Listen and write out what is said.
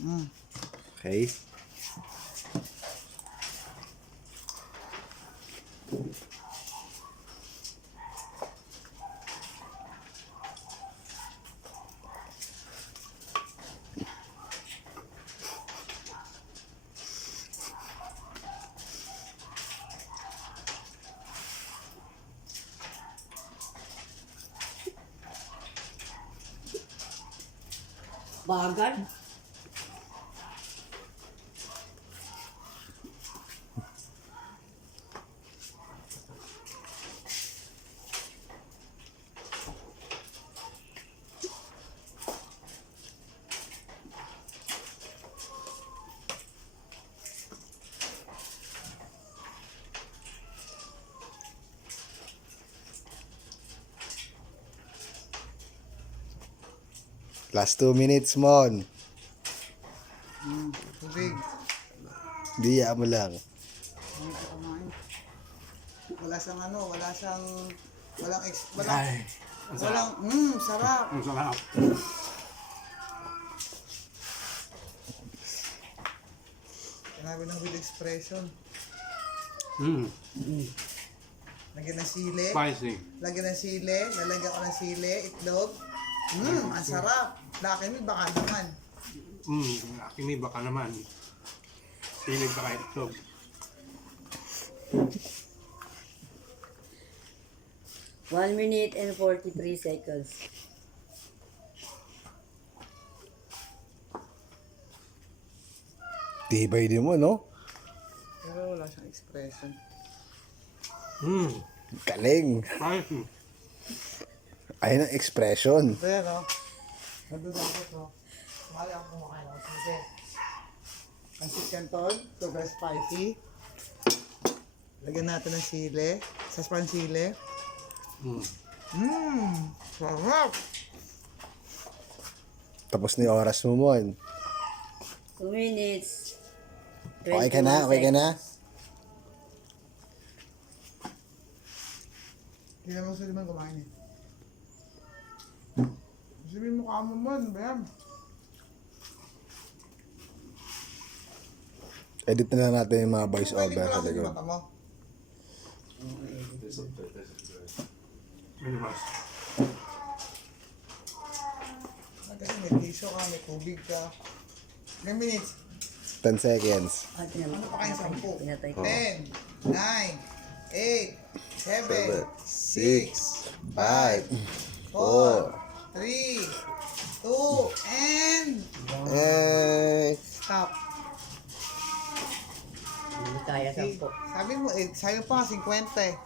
Okay. Bagal. Last 2 minutes, Mon. Tubig. Diya mo lang. Wala siyang ano, walang Ay, ang sarap. sarap. Ang sarap. Sinabi ng with expression. Mm, Lagyan ng sili. spicy. Lagyan ng sili. Lalagyan ko ng sili. Itlog. Ang sarap. Laki mo, baka naman. Kimi baka naman. Pilig baka itlog. One minute and 43 seconds. Tibay din mo, no? Pero wala siyang expression. Galing. Spicy. Ayun ang expression. Kaya no, nandudakot no. Sumali ako kumakain ako sisi. Pansit canton, super spicy. Lagyan natin ng sili. Saspan sili. Sarap! Tapos na yung oras mo, Mon. 2 minutes. Okay ka na? Okay ka na? Hindi naman sa liman kumain eh. Sabihin mo ka mo man, bayam. Edit na lang natin yung mga voice over sa likod. Mata mo. Minimas. Kasi may tissue ka, may tubig ka. 10 minutes. 10 seconds. Ano pa kayo 10? Pinatay ko. 10, 9, 8, 7, 6, 5, 4, 3, 2, and stop. Hindi kaya 10. Sabi mo, sayang pa, 50 eh.